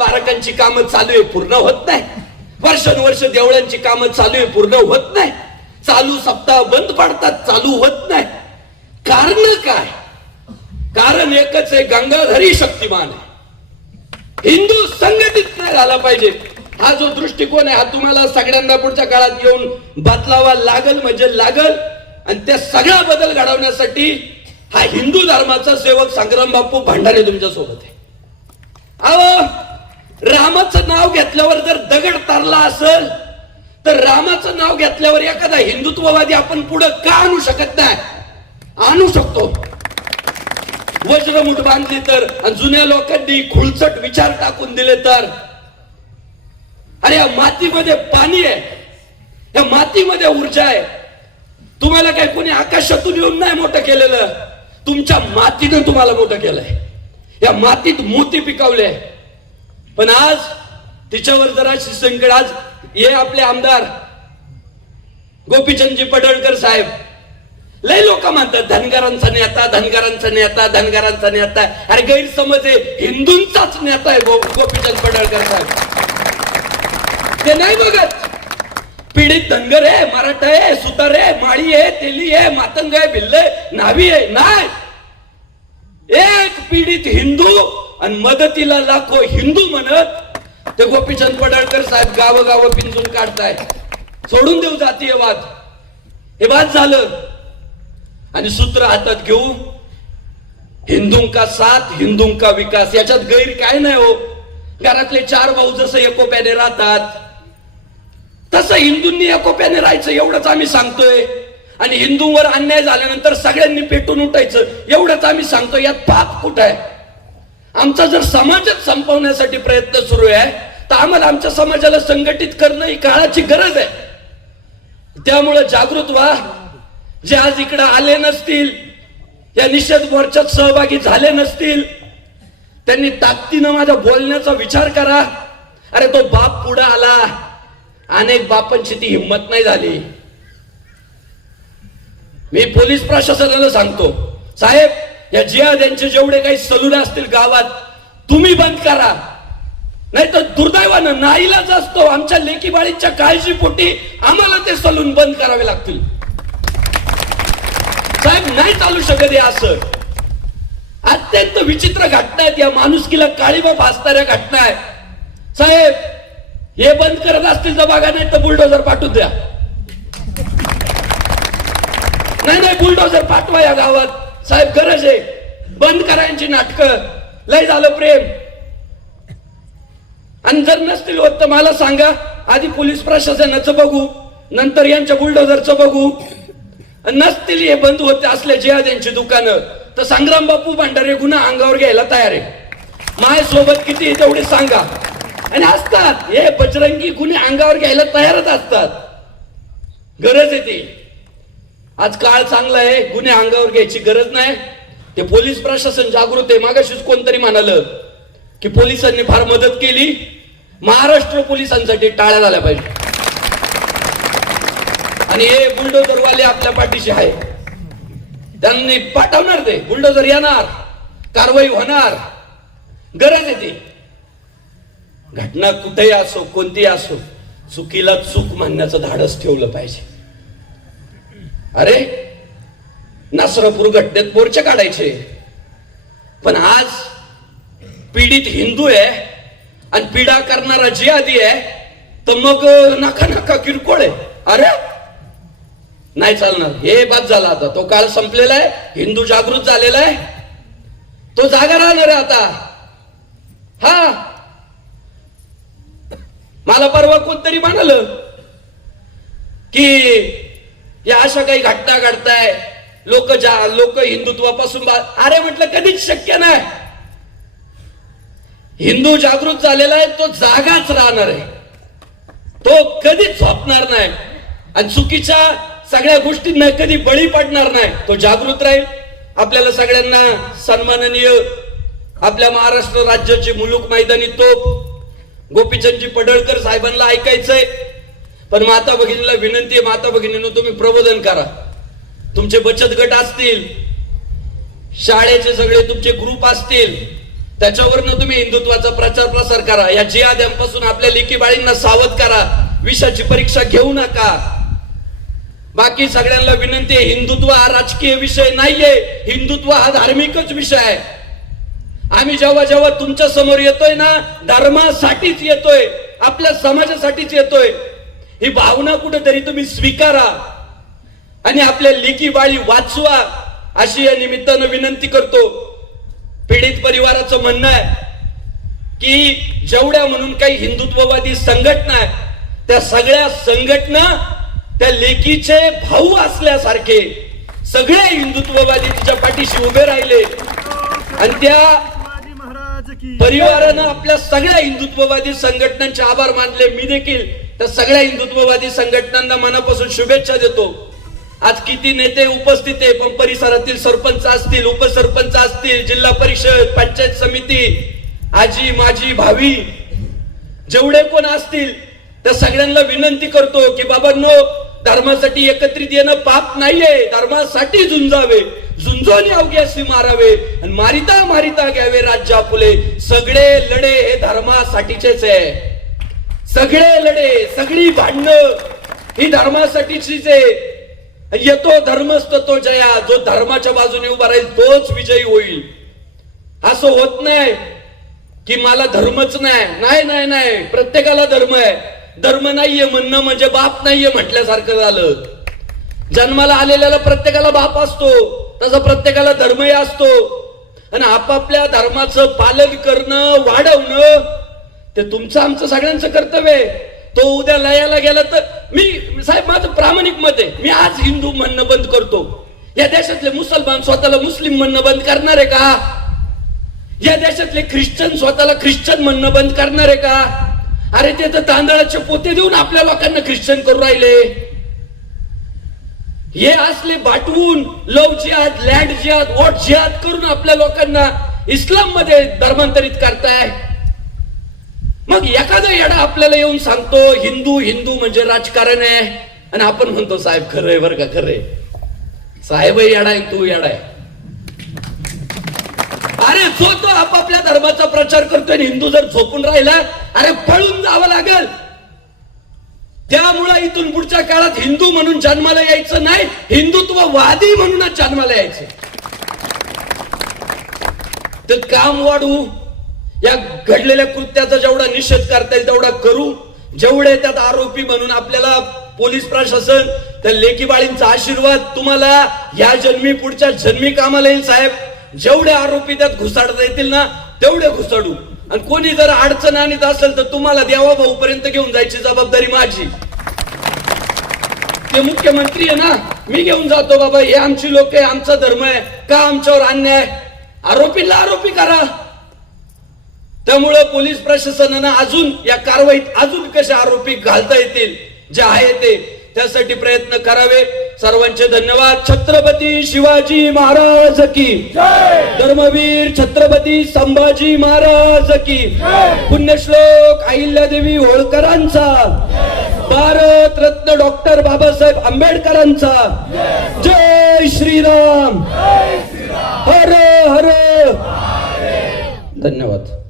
बारकांची कामं चालू आहे, पूर्ण होत नाही. वर्षानुवर्ष देवळांची कामं चालू आहे, पूर्ण होत नाही. चालू सप्ताह बंद पडतात, चालू होत नाही. कारण काय? कारण एकच आहे, गंगाधरी शक्तिमान आहे. हिंदू संघटित नाही झाला पाहिजे. हा जो दृष्टिकोन आहे, हा तुम्हाला सगळ्यांना पुढच्या काळात येऊन बदलावा लागल, म्हणजे लागल. आणि त्या सगळा बदल घडवण्यासाठी हा हिंदू धर्माचा सेवक संग्राम बापू भंडारे तुमच्या सोबत आहे. अहो, रामाचं नाव घेतल्यावर जर दगड तारला असेल, तर रामाचं नाव घेतल्यावर एखादा हिंदुत्ववादी आपण पुढे का आणू शकत नाही? आणू शकतो. वज्रमुठ बांधली तर, जुन्या लोकांनी खुळचट विचार टाकून दिले तर. अरे या मातीमध्ये पाणी आहे, या मातीमध्ये ऊर्जा आहे. तुम्हाला काय कोणी आकाशातून येऊन नाही मोठं केलेलं, तुमच्या मातीने तुम्हाला मोठं केलंय. या मातीत मोती पिकवले. पण आज तिच्यावर जराशी संकट. आज हे आपले आमदार गोपीचंदजी पडळकर साहेब, लय लोक म्हणतात धनगरांचा नेता, धनगरांचा नेता, धनगरांचा नेता. अरे गैरसमज आहे, हिंदूंचाच नेता आहे गोपीचंद पडळकर साहेब. ते नाही बघत पीडित धनगर आहे, मराठा आहे, सुतार आहे, माळी आहे, तेली आहे, मातंग आहे, भिल्ल आहे, नावी आहे. नाही, एक पीडित हिंदू आणि मदतीला लाखो हिंदू म्हणत ते गोपीचंद पडळकर साहेब गावोगाव पिंजून काढताय. सोडून देऊ जातीय वाद, हे वाद झालं. आणि सूत्र हातात घेऊ, हिंदू का साथ, हिंदू का विकास. याच्यात गैर काय नाही हो. घरातले चार भाऊ जसं एकोप्याने राहतात, तसं हिंदूंनी एकोप्याने राहायचं, एवढंच आम्ही सांगतोय. आणि हिंदूंवर अन्याय झाल्यानंतर सगळ्यांनी पेटून उठायचं, एवढंच आम्ही सांगतोय. यात पाप कुठं आहे? आमचा जर समाजच संपवण्यासाठी प्रयत्न सुरू आहे, तर आम्हाला आमच्या समाजाला संघटित करणं ही काळाची गरज आहे. त्यामुळे जागृत व्हा. जे आज इकडे आले नसतील, या निषेध मोर्चात सहभागी झाले नसतील, त्यांनी ताकदीनं माझ्या बोलण्याचा विचार करा. अरे तो बाप पुढे आला, अनेक बापांची ती हिंमत नाही झाली. मी पोलीस प्रशासनाला सांगतो, साहेब या जिहाद यांचे जेवढे काही सलून असतील गावात, तुम्ही बंद करा. नाही तर दुर्दैवानं नाईलाज असतो, आमच्या लेकी बाळीच्या काळजीपोटी आम्हाला ते सलून बंद करावे लागतील. साहेब नाही चालू शकत हे असं. अत्यंत विचित्र घटना आहेत, या माणुसकीला काळीमा भासणाऱ्या घटना आहेत. साहेब हे बंद करत असतील तर बघा, नाही तर बुलडोजर पाठवून द्या. नाही बुलडोजर पाठवा या गावात. साहेब गरज आहे, बंद करायची नाटकं. लय झालं प्रेम. आणि जर नसतील होत तर मला सांगा, आधी पोलीस प्रशासनाचं बघू, नंतर यांच्या बुलडोजरचं बघू. नसतील हे बंद होते असले जिहाद यांची दुकानं, तर संग्राम बापू भंडारे गुन्हा अंगावर घ्यायला तयार आहे. माझ्यासोबत किती तेवढे सांगा. आणि असतात हे बजरंगी गुन्हे अंगावर घ्यायला तयारच असतात. गरज आहे ती. आज काळ चांगला आहे, गुन्हे अंगावर घ्यायची गरज नाही. ते पोलीस प्रशासन जागृत आहे. मागाशीच कोणतरी म्हणालं की पोलिसांनी फार मदत केली. महाराष्ट्र पोलिसांसाठी टाळ्या झाल्या पाहिजे. आणि हे बुलडोजरवाले आपल्या पाठीशी आहे. त्यांनी पाठवणार, ते बुलडोजर येणार, कारवाई होणार. गरज आहे ती. घटना कुठेही असो, कोणतीही असो, चुकीला चूक मानण्याचं धाडस ठेवलं पाहिजे. अरे नसरापूर घटनेत मोर्चे काढायचे, पण आज पीडित हिंदू आहे आणि पीडा करणारा जिहादी आहे, तर मग नका नका किरकोळ आहे. अरे नाही चालणार. हे बाद झाला आता. तो काळ संपलेला आहे. हिंदू जागृत झालेला आहे. तो जागा राहणार आहे आता. हा मला परवा कोणतरी म्हणालं की या अशा काही घटना घडताय, लोक हिंदुत्वापासून. अरे म्हटलं कधीच शक्य नाही. हिंदू जागृत झालेला आहे, तो जागाच राहणार आहे. तो कधीच झोपणार नाही आणि चुकीच्या सगळ्या गोष्टींना कधी बळी पडणार नाही. तो जागृत राहील. आपल्याला सगळ्यांना सन्माननीय आपल्या महाराष्ट्र राज्याचे मुलूक मैदानी तोप गोपीचंदजी पडळकर साहेबांना ऐकायचंय. पण माता भगिनीला विनंती आहे, माता भगिनींनो तुम्ही प्रबोधन करा. तुमचे बचत गट असतील, शाळेचे सगळे तुमचे ग्रुप असतील, त्याच्यावरनं तुम्ही हिंदुत्वाचा प्रचार प्रसार करा. या जिहाद्यांपासून आपल्या लेकी बाळींना सावध करा. विषाची परीक्षा घेऊ नका. बाकी सगळ्यांना विनंती आहे, हिंदुत्व हा राजकीय विषय नाहीये, हिंदुत्व हा धार्मिकच विषय आहे. आम्ही जेव्हा जेव्हा तुमच्या समोर येतोय ना, धर्मासाठीच येतोय, आपल्या समाजासाठीच येतोय. ही भावना कुठेतरी तुम्ही स्वीकारा आणि आपल्या लेकी बाळी वाचवा अशी या निमित्तानं विनंती करतो. पीडित परिवाराचं म्हणणं आहे की जेवढ्या म्हणून काही हिंदुत्ववादी संघटना आहे, त्या सगळ्या संघटना त्या लेकीचे भाऊ असल्यासारखे सगळे हिंदुत्ववादी तिच्या पाठीशी उभे राहिले आणि त्या परिवारानं आपल्या सगळ्या हिंदुत्ववादी संघटनांचे आभार मानले. मी देखील त्या सगळ्या हिंदुत्ववादी संघटनांना मनापासून शुभेच्छा देतो. आज किती नेते उपस्थित आहे, पण परिसरातील सरपंच असतील, उपसरपंच असतील, जिल्हा परिषद, पंचायत समिती, आजी माजी भावी जेवढे कोण असतील त्या सगळ्यांना विनंती करतो की बाबांनो, धर्मासाठी एकत्रित येणं पाप नाहीये. धर्मासाठी झुंजावे, झुंजून अवघ्यासी मारावे आणि मारिता मारिता घ्यावे राज्य आपुले. सगळे लढे हे धर्मासाठीचेच आहे. सगळे लढे, सगळी भांडणं ही धर्मासाठीचीच आहे. येतो धर्मस्थ तो जया. जो धर्माच्या बाजूने उभा राहील तोच विजयी होईल. असं होत नाही की मला धर्मच नाही. नाही, प्रत्येकाला धर्म आहे. धर्म नाहीये म्हणणं म्हणजे बाप नाहीये म्हटल्यासारखं झालं. जन्माला आलेल्याला प्रत्येकाला बाप असतो, तसा प्रत्येकाला धर्मही असतो. आणि आपापल्या धर्माचं पालन करणं, वाढवणं ते तुमचं आमचं सगळ्यांचं कर्तव्य आहे. तो उद्या लयाला गेला तर मी साहेब, माझं प्रामाणिक मत आहे, मी आज हिंदू म्हणणं बंद करतो. या देशातले मुसलमान स्वतःला मुस्लिम म्हणणं बंद करणार आहे का? या देशातले ख्रिश्चन स्वतःला ख्रिश्चन म्हणणं बंद करणार आहे का? अरे ते तर तांदळाचे पोते देऊन आपल्या लोकांना ख्रिश्चन करू राहिले. हे असले बाटवून लव जिहाद, लँड जिहाद, वोट जिहाद करून आपल्या लोकांना इस्लाम मध्ये धर्मांतरित करताय. मग एखादा येडा आपल्याला येऊन सांगतो हिंदू हिंदू म्हणजे राजकारण आहे, आणि आपण म्हणतो साहेब खरंय बरं का, खरंय साहेब येडा आहे, तू येडा आहे. अरे जो तो आपापल्या धर्माचा प्रचार करतोय, हिंदू जर झोपून राहिला, अरे पळून जावं लागेल. त्यामुळे इथून पुढच्या काळात हिंदू म्हणून जन्माला यायचं नाही, हिंदुत्ववादी म्हणूनच जन्माला यायचं. तर काम वाढवू, या घडलेल्या कृत्याचा जेवढा निषेध करता येईल तेवढा करू. जेवढे त्यात आरोपी म्हणून आपल्याला पोलीस प्रशासन, त्या लेकी बाळींचा आशीर्वाद तुम्हाला या जन्मी पुढच्या जन्मी कामाला येईल साहेब. जेवढे आरोपी त्यात घुसाडता येतील ना तेवढे घुसाडू. आणि कोणी जर अडचण आणत असेल तर तुम्हाला देवा भाऊ पर्यंत घेऊन जायची जबाबदारी माझी. ते मुख्यमंत्री आहे ना, मी घेऊन जातो बाबा, हे आमची लोक आहे, आमचा धर्म आहे, का आमच्यावर अन्याय? आरोपीला आरोपी करा. त्यामुळे पोलीस प्रशासनानं अजून या कारवाईत अजून कसे आरोपी घालता येतील जे आहे ते, त्यासाठी प्रयत्न करावे. सर्वांचे धन्यवाद. छत्रपती शिवाजी महाराज की जय. धर्मवीर छत्रपती संभाजी महाराज की जय. पुण्यश्लोक अहिल्यादेवी होळकरांचा, भारत रत्न डॉक्टर बाबासाहेब आंबेडकरांचा जय श्रीराम. हर हर. धन्यवाद.